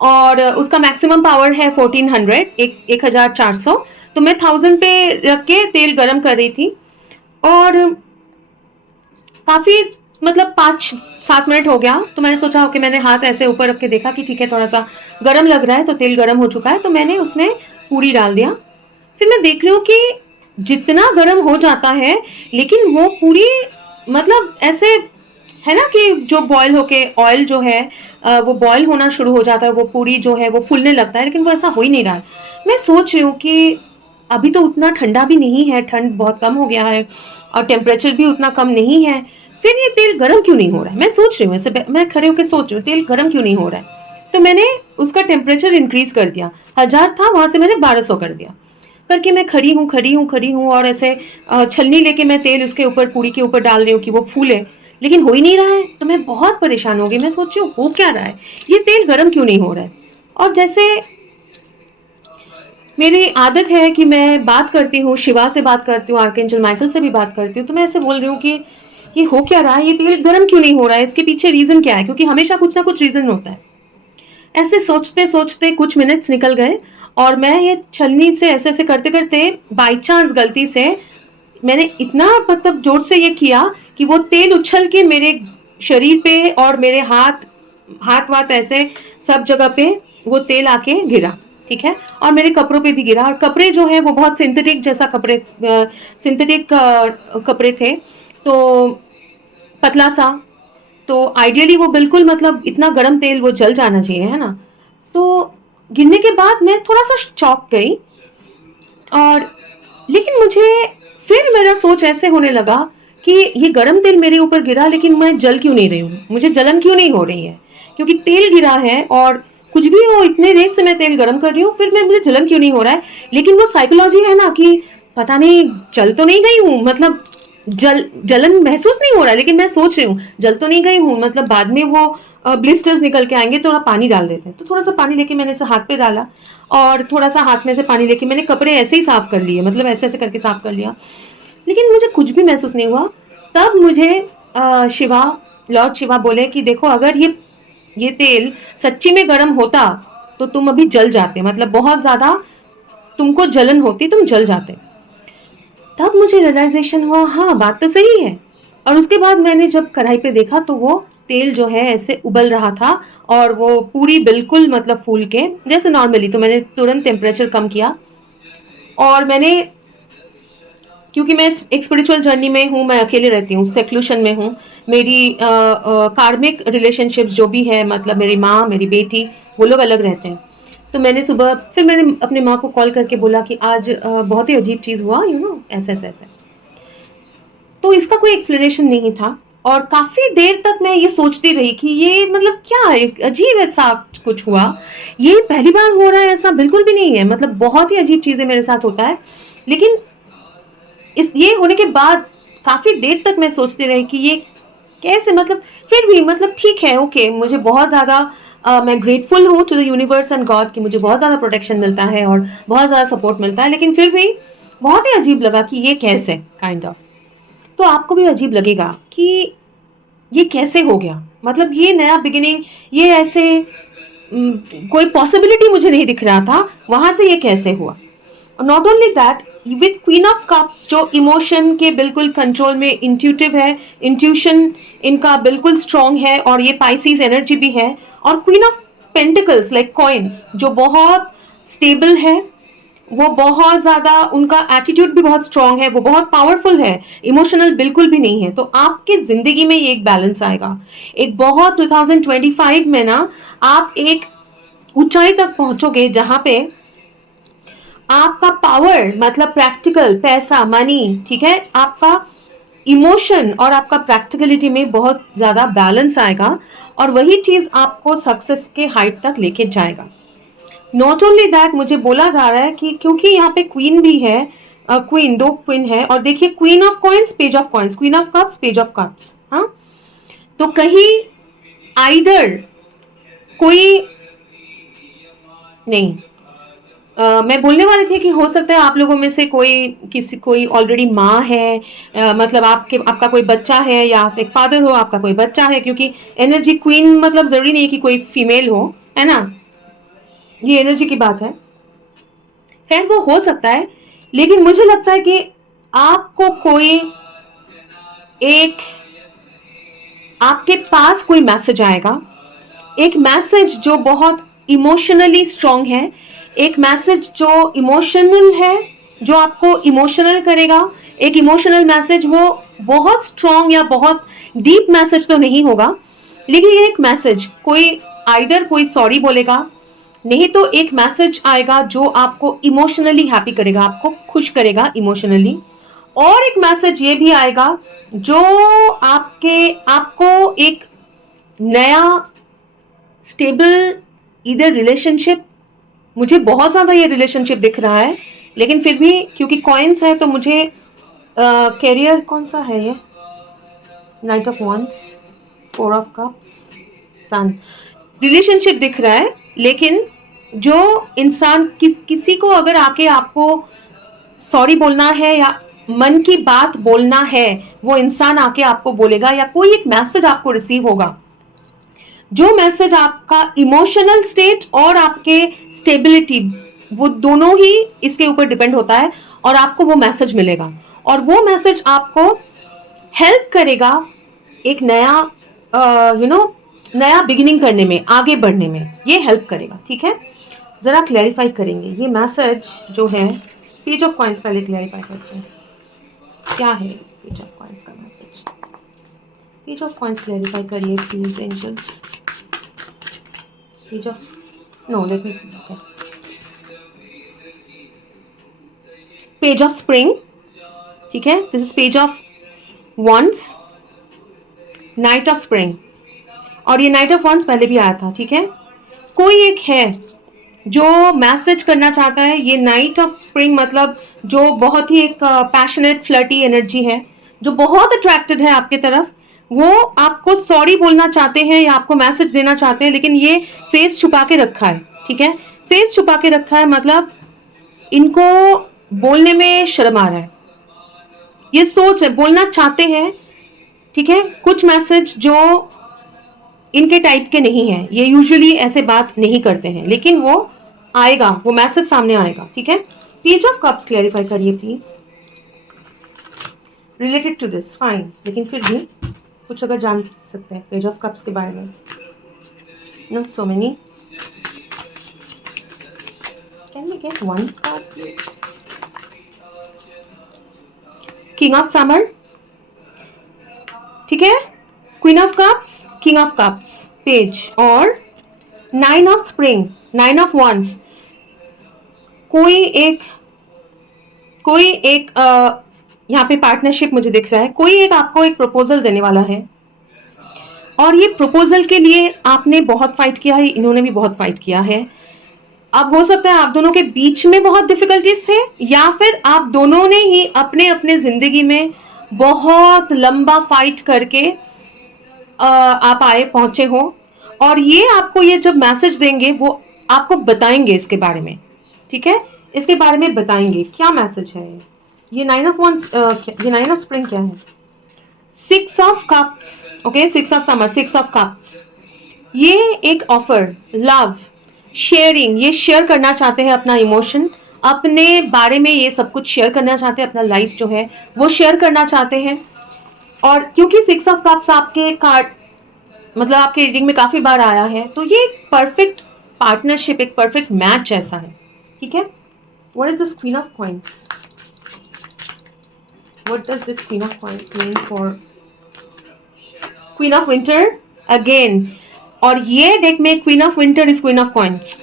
और उसका मैक्सिमम पावर है 1400, 1400, तो मैं 1000 पे रख के तेल गरम कर रही थी, और काफ़ी मतलब 5-7 मिनट हो गया, तो मैंने सोचा कि मैंने हाथ ऐसे ऊपर रख के देखा कि ठीक है थोड़ा सा गर्म लग रहा है, तो तेल गर्म हो चुका है, तो मैंने उसमें पूरी डाल दिया। फिर मैं देख रही हूँ कि जितना गर्म हो जाता है, लेकिन वो पूरी मतलब ऐसे है ना कि जो बॉयल होके ऑयल जो है वो बॉयल होना शुरू हो जाता है, वो पूरी जो है वो फूलने लगता है, लेकिन वो ऐसा हो ही नहीं रहा है। मैं सोच रही हूँ कि अभी तो उतना ठंडा भी नहीं है, ठंड बहुत कम हो गया है, और टेम्परेचर भी उतना कम नहीं है, फिर ये तेल गर्म क्यों नहीं हो रहा है। मैं सोच रही हूँ ऐसे, मैं खड़े होकर सोच रही हूँ तेल गर्म क्यों नहीं हो रहा है। तो मैंने उसका टेम्परेचर इंक्रीज कर दिया, 1000 था वहां से मैंने 1200 कर दिया, करके मैं खड़ी हूँ और ऐसे छलनी लेके मैं तेल उसके ऊपर पूरी के ऊपर डाल रही हूँ कि वो फूले, लेकिन हो ही नहीं रहा है। तो मैं बहुत परेशान हो गई, मैं सोच रही हूँ हो क्या रहा है, ये तेल गर्म क्यों नहीं हो रहा है। और जैसे मेरी आदत है कि मैं बात करती हूँ, शिवा से बात करती हूँ, आर्कएंजल माइकल से भी बात करती हूँ, तो मैं ऐसे बोल रही हूँ कि ये हो क्या रहा है, ये तेल गर्म क्यों नहीं हो रहा है, इसके पीछे रीज़न क्या है, क्योंकि हमेशा कुछ ना कुछ रीज़न होता है। ऐसे सोचते सोचते कुछ मिनट्स निकल गए, और मैं ये छलनी से ऐसे ऐसे करते करते बाई चांस गलती से मैंने इतना मतलब जोर से ये किया कि वो तेल उछल के मेरे शरीर पे और मेरे हाथ वाथ ऐसे सब जगह पे वो तेल आके गिरा, ठीक है, और मेरे कपड़ों पे भी गिरा। और कपड़े जो है वो बहुत सिंथेटिक जैसा सिंथेटिक कपड़े थे, तो पतला सा, तो आइडियली वो बिल्कुल मतलब इतना गर्म तेल वो जल जाना चाहिए, है ना। तो गिरने के बाद मैं थोड़ा सा चौंक गई, और लेकिन मुझे फिर मेरा सोच ऐसे होने लगा कि ये गरम तेल मेरे ऊपर गिरा, लेकिन मैं जल क्यों नहीं रही हूँ, मुझे जलन क्यों नहीं हो रही है, क्योंकि तेल गिरा है और कुछ भी हो, इतने देर से मैं तेल गरम कर रही हूँ, फिर मुझे जलन क्यों नहीं हो रहा है। लेकिन वो साइकोलॉजी है ना कि पता नहीं जल तो नहीं गई हूँ, मतलब जलन महसूस नहीं हो रहा है, लेकिन मैं सोच रही हूँ जल तो नहीं गई हूँ, मतलब बाद में वो ब्लिस्टर्स निकल के आएंगे, थोड़ा पानी डाल देते हैं। तो थोड़ा सा पानी लेके मैंने इसे हाथ पे डाला, और थोड़ा सा हाथ में से पानी लेके मैंने कपड़े ऐसे ही साफ कर लिए, मतलब ऐसे ऐसे करके साफ कर लिया, लेकिन मुझे कुछ भी महसूस नहीं हुआ। तब मुझे शिवा, लॉर्ड शिवा बोले कि देखो अगर ये तेल सच्ची में गर्म होता तो तुम अभी जल जाते, मतलब बहुत ज़्यादा तुमको जलन होती, तुम जल जाते। तब मुझे रियलाइजेशन हुआ हाँ बात तो सही है। और उसके बाद मैंने जब कढ़ाई पे देखा तो वो तेल जो है ऐसे उबल रहा था, और वो पूरी बिल्कुल मतलब फूल के जैसे नॉर्मली। तो मैंने तुरंत टेम्परेचर कम किया, और मैंने, क्योंकि मैं एक स्पिरिचुअल जर्नी में हूँ, मैं अकेले रहती हूँ, सेक्लूशन में हूँ, मेरी कार्मिक रिलेशनशिप्स जो भी है, मतलब मेरी माँ मेरी बेटी वो लोग अलग रहते हैं। तो मैंने सुबह फिर मैंने अपनी माँ को कॉल करके बोला कि आज बहुत ही अजीब चीज़ हुआ, ऐसे ऐसे ऐसे। तो इसका कोई एक्सप्लेनेशन नहीं था, और काफ़ी देर तक मैं ये सोचती रही कि ये मतलब क्या एक अजीब ऐसा कुछ हुआ, ये पहली बार हो रहा है, ऐसा बिल्कुल भी नहीं है, मतलब बहुत ही अजीब चीज़ें मेरे साथ होता है। लेकिन इस ये होने के बाद काफ़ी देर तक मैं सोचती रही कि ये कैसे, मतलब फिर भी मतलब ठीक है, ओके, मुझे बहुत ज़्यादा मैं ग्रेटफुल हूँ to the universe and God कि मुझे बहुत ज़्यादा प्रोटेक्शन मिलता है और बहुत ज़्यादा सपोर्ट मिलता है, लेकिन फिर भी बहुत ही अजीब लगा कि ये कैसे, काइंड ऑफ। तो आपको भी अजीब लगेगा कि ये कैसे हो गया, मतलब ये नया बिगिनिंग, ये ऐसे कोई पॉसिबिलिटी मुझे नहीं दिख रहा था, वहां से ये कैसे हुआ। Not only that, with queen of cups जो इमोशन के बिल्कुल कंट्रोल में, इंट्यूटिव है, इंट्यूशन इनका बिल्कुल स्ट्रांग है, और ये पाइसीज एनर्जी भी है। और queen of pentacles like coins जो बहुत स्टेबल है, वो बहुत ज़्यादा, उनका एटीट्यूड भी बहुत स्ट्रांग है, वो बहुत पावरफुल है, इमोशनल बिल्कुल भी नहीं है। तो आपके ज़िंदगी में ये एक बैलेंस आएगा, एक बहुत 2025 में ना आप एक ऊंचाई तक पहुंचोगे जहां पे आपका पावर, मतलब प्रैक्टिकल पैसा, मनी, ठीक है, आपका इमोशन और आपका प्रैक्टिकलिटी में बहुत ज़्यादा बैलेंस आएगा, और वही चीज़ आपको सक्सेस के हाइट तक लेके जाएगा। नॉट ओनली दैट, मुझे बोला जा रहा है कि क्योंकि यहाँ पे क्वीन भी है, क्वीन, दो क्वीन है, और देखिए queen of coins, page of coins, queen of cups, page of cups, हाँ। तो कहीं आइदर कोई नहीं, मैं बोलने वाली थी कि हो सकता है आप लोगों में से कोई ऑलरेडी माँ है, मतलब आपका कोई बच्चा है, या आप एक फादर हो, आपका कोई बच्चा है, क्योंकि एनर्जी क्वीन मतलब जरूरी नहीं है कि कोई फीमेल हो, है ना, ये एनर्जी की बात है। खैर वो हो सकता है, लेकिन मुझे लगता है कि आपको कोई एक, आपके पास कोई मैसेज आएगा, एक मैसेज जो बहुत इमोशनली स्ट्रांग है, एक मैसेज जो इमोशनल है, जो आपको इमोशनल करेगा, एक इमोशनल मैसेज, वो बहुत स्ट्रांग या बहुत डीप मैसेज तो नहीं होगा, लेकिन ये एक मैसेज, कोई आइदर कोई सॉरी बोलेगा, नहीं तो एक मैसेज आएगा जो आपको इमोशनली हैप्पी करेगा, आपको खुश करेगा इमोशनली, और एक मैसेज ये भी आएगा जो आपको एक नया स्टेबल इधर रिलेशनशिप, मुझे बहुत ज़्यादा ये रिलेशनशिप दिख रहा है, लेकिन फिर भी क्योंकि कॉइन्स है तो मुझे कैरियर कौन सा है ये, knight of wands, four of cups, sun, relationship दिख रहा है, लेकिन जो इंसान किसी को अगर आके आपको सॉरी बोलना है या मन की बात बोलना है, वो इंसान आके आपको बोलेगा, या कोई एक मैसेज आपको रिसीव होगा, जो मैसेज आपका इमोशनल स्टेट और आपके स्टेबिलिटी, वो दोनों ही इसके ऊपर डिपेंड होता है, और आपको वो मैसेज मिलेगा, और वो मैसेज आपको हेल्प करेगा एक नया नया बिगिनिंग करने में, आगे बढ़ने में ये हेल्प करेगा, ठीक है। ज़रा क्लैरिफाई करेंगे ये मैसेज जो है, पेज ऑफ कॉइन्स पहले क्लैरिफाई करते हैं क्या है पेज ऑफ कॉइन्स का message. Page of coins clarify करिए please angels. Page of, no let me, page of spring, ठीक है, this is page of wands, knight of spring, और ये नाइट ऑफ वंस पहले भी आया था, ठीक है। कोई एक है जो मैसेज करना चाहता है, ये नाइट ऑफ स्प्रिंग मतलब जो बहुत ही एक पैशनेट फ्लर्टी एनर्जी है, जो बहुत अट्रैक्टेड है आपके तरफ, वो आपको सॉरी बोलना चाहते हैं या आपको मैसेज देना चाहते हैं, लेकिन ये फेस छुपा के रखा है, ठीक है, फेस छुपा के रखा है, मतलब इनको बोलने में शर्म आ रहा है, ये सोच है, बोलना चाहते हैं, ठीक है, कुछ मैसेज जो इनके टाइप के नहीं है, ये यूजुअली ऐसे बात नहीं करते हैं, लेकिन वो आएगा, वो मैसेज सामने आएगा, ठीक है। पेज ऑफ कप्स क्लैरिफाई करिए please related to this, fine, लेकिन फिर भी कुछ अगर जान सकते हैं पेज ऑफ कप्स के बारे में, not so many, can we get one card, king of summer, ठीक है, queen of cups, king of cups page, और nine of spring, nine of wands, कोई एक यहाँ पे पार्टनरशिप मुझे दिख रहा है, कोई एक आपको एक प्रपोजल देने वाला है, और ये प्रपोजल के लिए आपने बहुत फाइट किया है, इन्होंने भी बहुत फाइट किया है। अब हो सकता है आप दोनों के बीच में बहुत डिफिकल्टीज थे, या फिर आप दोनों ने ही अपने अपने जिंदगी में बहुत लंबा फाइट करके आप आए पहुंचे हो, और ये आपको ये जब मैसेज देंगे वो आपको बताएंगे इसके बारे में, ठीक है, इसके बारे में बताएंगे क्या मैसेज है। ये 9 ऑफ वंस, ये 9 ऑफ स्प्रिंग क्या है? 6 of cups, okay, 6 of summer, 6 of cups. ये एक ऑफर, लव, शेयरिंग, ये शेयर करना चाहते हैं अपना इमोशन, अपने बारे में ये सब कुछ शेयर करना चाहते हैं, अपना लाइफ जो है वो शेयर करना चाहते हैं। और क्योंकि 6 ऑफ कप्स आपके कार्ड मतलब आपके रीडिंग में काफी बार आया है, तो ये एक परफेक्ट पार्टनरशिप, एक परफेक्ट मैच जैसा है, ठीक है। What is this queen of coins? What does this queen of coins mean for queen of winter again? और ये डेक में queen of winter is queen of coins,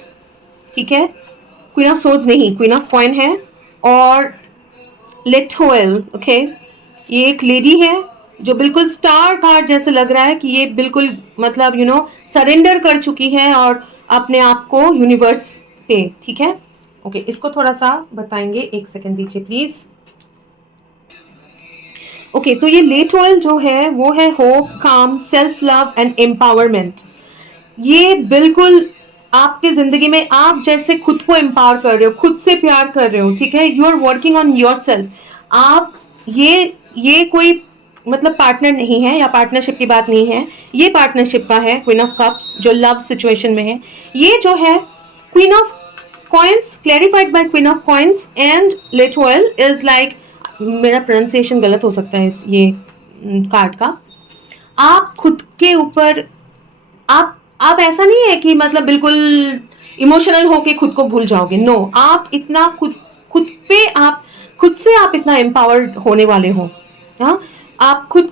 ठीक है, क्वीन ऑफ सोर्ड्स नहीं, क्वीन ऑफ कॉइन है। और लेटोएल, ओके, ये एक लेडी है जो बिल्कुल स्टार कार्ड जैसे लग रहा है कि ये बिल्कुल मतलब सरेंडर कर चुकी है और अपने आप को यूनिवर्स पे, ठीक है। ओके, इसको थोड़ा सा बताएंगे, एक सेकंड दीजिए प्लीज। ओके, तो ये लेटोएल जो है वो है होप, काम, सेल्फ लव एंड एम्पावरमेंट। ये बिल्कुल आपके जिंदगी में आप जैसे खुद को एम्पावर कर रहे हो, खुद से प्यार कर रहे हो, ठीक है, you are working on yourself. आप ये कोई मतलब पार्टनर नहीं है या पार्टनरशिप की बात नहीं है, ये पार्टनरशिप का है, क्वीन ऑफ कप्स जो लव सिचुएशन में है। ये जो है queen of coins clarified by queen of coins and लेटोएल इज लाइक, मेरा प्रोनाउंसिएशन गलत हो सकता है इस ये कार्ड का। आप खुद के ऊपर आप ऐसा नहीं है कि मतलब बिल्कुल इमोशनल होके खुद को भूल जाओगे, नो, आप इतना खुद पे आप खुद से आप इतना एम्पावर्ड होने वाले हो, हाँ, आप खुद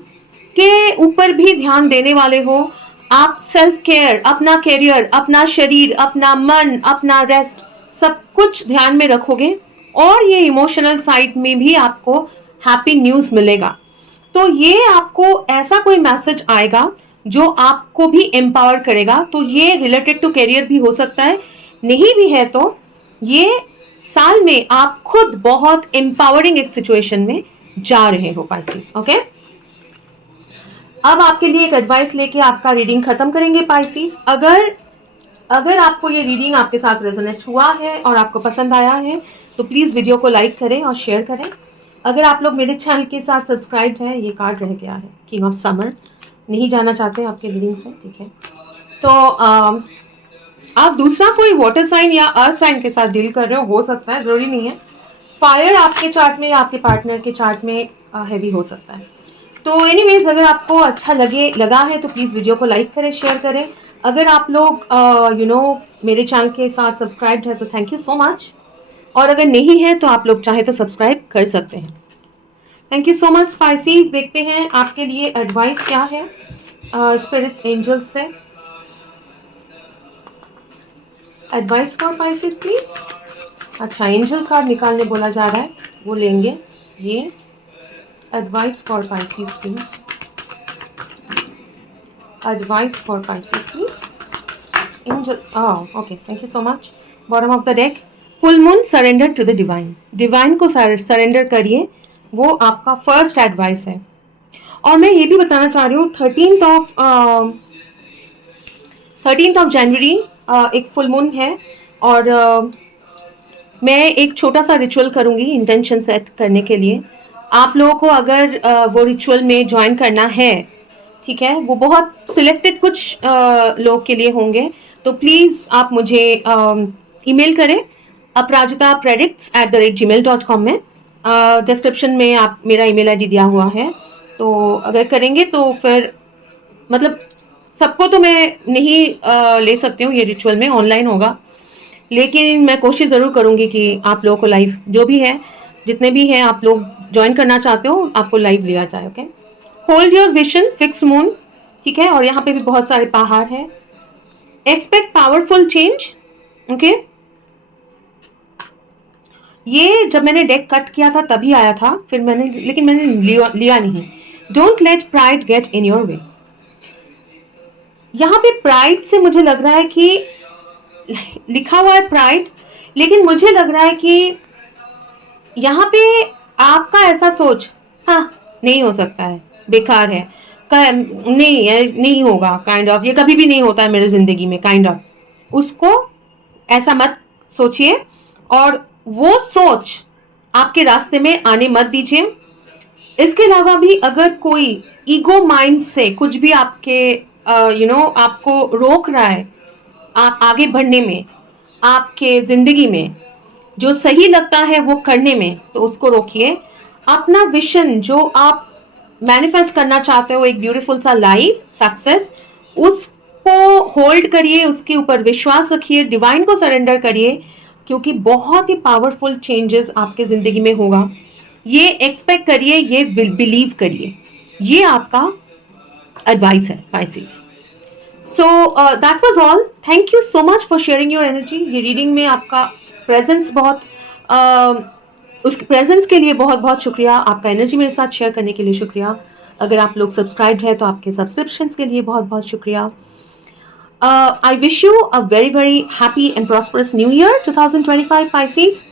के ऊपर भी ध्यान देने वाले हो। आप सेल्फ केयर, अपना करियर, अपना शरीर, अपना मन, अपना रेस्ट, सब कुछ ध्यान में रखोगे, और ये इमोशनल साइड में भी आपको हैप्पी न्यूज़ मिलेगा। तो ये आपको ऐसा कोई मैसेज आएगा जो आपको भी एम्पावर करेगा। तो ये रिलेटेड टू करियर भी हो सकता है, नहीं भी है तो ये साल में आप खुद बहुत एम्पावरिंग एक सिचुएशन में जा रहे हो पाइसेस, ओके। अब आपके लिए एक एडवाइस लेके आपका रीडिंग खत्म करेंगे पाइसेस। अगर आपको ये रीडिंग आपके साथ रेजोनेट हुआ है और आपको पसंद आया है तो प्लीज़ वीडियो को लाइक करें और शेयर करें। अगर आप लोग मेरे चैनल के साथ सब्सक्राइब हैं, ये कार्ड रह गया है किंग ऑफ समर, नहीं जाना चाहते आपके रीडिंग से, ठीक है, तो आप दूसरा कोई वाटर साइन या अर्थ साइन के साथ डील कर रहे हो सकता है, ज़रूरी नहीं है। फायर आपके चार्ट में या आपके पार्टनर के चार्ट में हैवी हो सकता है। तो एनीवेज, अगर आपको अच्छा लगा है तो प्लीज़ वीडियो को लाइक करें, शेयर करें। अगर आप लोग मेरे चैनल के साथ सब्सक्राइब्ड है तो थैंक यू सो मच, और अगर नहीं है तो आप लोग चाहे तो सब्सक्राइब कर सकते हैं। Thank you so much Pisces. देखते हैं आपके लिए एडवाइस क्या है स्पिरिट एंजल्स से। Advice for Pisces please. अच्छा, एंजल कार्ड निकालने बोला जा रहा है, वो लेंगे। ये advice for Pisces please, advice for Pisces please. Angels, okay, thank you so much. Bottom of the deck, full moon, surrender to the divine. Divine को सरेंडर करिए, वो आपका फर्स्ट एडवाइस है। और मैं ये भी बताना चाह रही हूँ 13th ऑफ जनवरी एक फुल मून है, और मैं एक छोटा सा रिचुअल करूँगी इंटेंशन सेट करने के लिए। आप लोगों को अगर वो रिचुअल में ज्वाइन करना है, ठीक है, वो बहुत सिलेक्टेड कुछ लोग के लिए होंगे, तो प्लीज़ आप मुझे ईमेल करें अपराजिता@gmail.com में। डिस्क्रिप्शन में आप मेरा ईमेल आईडी दिया हुआ है, तो अगर करेंगे तो फिर मतलब सबको तो मैं नहीं ले सकती हूँ, ये रिचुअल में ऑनलाइन होगा, लेकिन मैं कोशिश ज़रूर करूँगी कि आप लोगों को लाइव जो भी है, जितने भी हैं आप लोग ज्वाइन करना चाहते हो, आपको लाइव लिया जाए, okay. Hold your vision, fix moon, ठीक है, और यहाँ पे भी बहुत सारे पहाड़ हैं। Expect powerful change, okay. ये जब मैंने डेक कट किया था तभी आया था, फिर लेकिन मैंने लिया नहीं। Don't let pride get in your way. यहाँ पे प्राइड से मुझे लग रहा है कि लिखा हुआ है प्राइड, लेकिन मुझे लग रहा है कि यहाँ पे आपका ऐसा सोच, हाँ नहीं हो सकता है, बेकार है, नहीं होगा, काइंड ऑफ, ये कभी भी नहीं होता है मेरे जिंदगी में, काइंड ऑफ, उसको ऐसा मत सोचिए और वो सोच आपके रास्ते में आने मत दीजिए। इसके अलावा भी अगर कोई ईगो माइंड से कुछ भी आपके आपको रोक रहा है आप आगे बढ़ने में, आपके ज़िंदगी में जो सही लगता है वो करने में, तो उसको रोकिए। अपना विजन जो आप मैनिफेस्ट करना चाहते हो, एक ब्यूटीफुल सा लाइफ सक्सेस, उसको होल्ड करिए, उसके ऊपर विश्वास रखिए, डिवाइन को सरेंडर करिए, क्योंकि बहुत ही पावरफुल चेंजेस आपके ज़िंदगी में होगा। ये एक्सपेक्ट करिए, ये बिलीव करिए। ये आपका एडवाइस है Pisces. So that was all. Thank you so much for sharing your energy. ये रीडिंग में आपका प्रेजेंस बहुत उस प्रेजेंस के लिए बहुत बहुत शुक्रिया। आपका एनर्जी मेरे साथ शेयर करने के लिए शुक्रिया। अगर आप लोग सब्सक्राइब्ड हैं तो आपके सब्सक्रिप्शंस के लिए बहुत बहुत शुक्रिया। I wish you a very very happy and prosperous new year 2025 Pisces.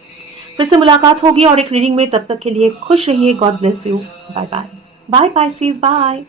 फिर से मुलाकात होगी और एक रीडिंग में, तब तक के लिए खुश रहिए। God bless you. Bye bye. Bye Pisces. Bye.